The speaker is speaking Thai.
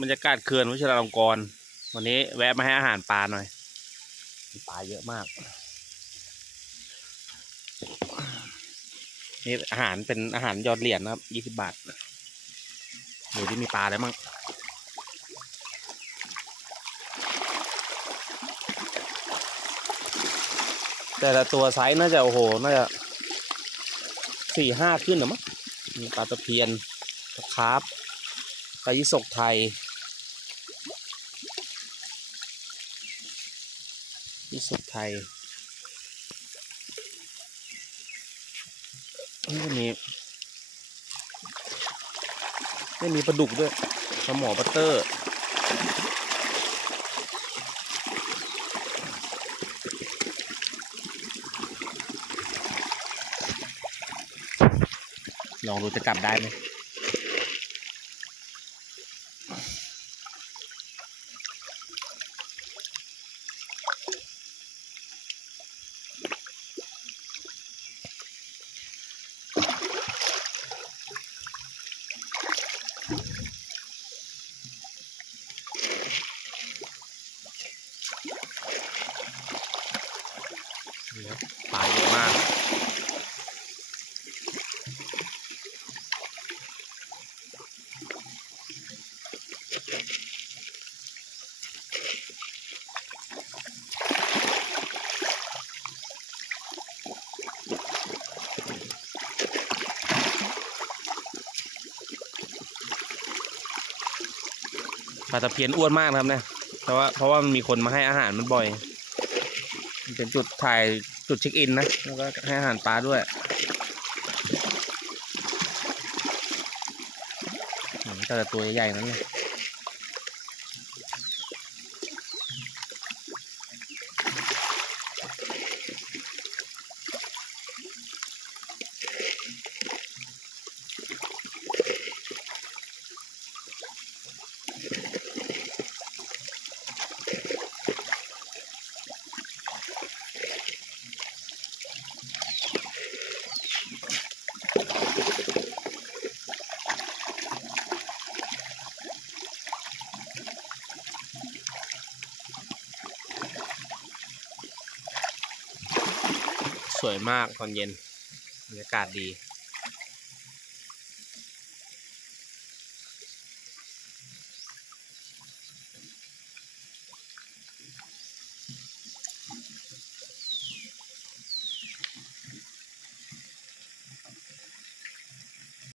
บรรยากาศเขื่อนวชิราลงกรณ์วันนี้แวะมาให้อาหารปลาหน่อยปลาเยอะมาก นี่อาหารเป็นอาหารยอดเหรียญนะครับยี่สิบบาทดูที่มีปลาอะไรมั่งแต่ละตัวไซส์น่าจะโอ้โห น่าจะสี่ห้าขึ้นหรือมั้งมีปลาตะเพียนปลาคาร์ฟ ปลายิสกไทยยิสกไทยนี่มีนี่มีปลาดุกด้วยปลาหมอบัตเตอร์ลองดูจะกลับได้ไหม ปลาเยอะมาก ปลาตะเพียนอ้วนมากนะครับเนี่ยเพราะว่าเพราะว่ามันมีคนมาให้อาหารมันบ่อยมันเป็นจุดถ่ายจุดเช็คอินนะแล้วก็ให้อาหารปลาด้วยแต่ละตัวใหญ่ๆนั้นเลย สวยมากตอนเย็นบรรยากาศดี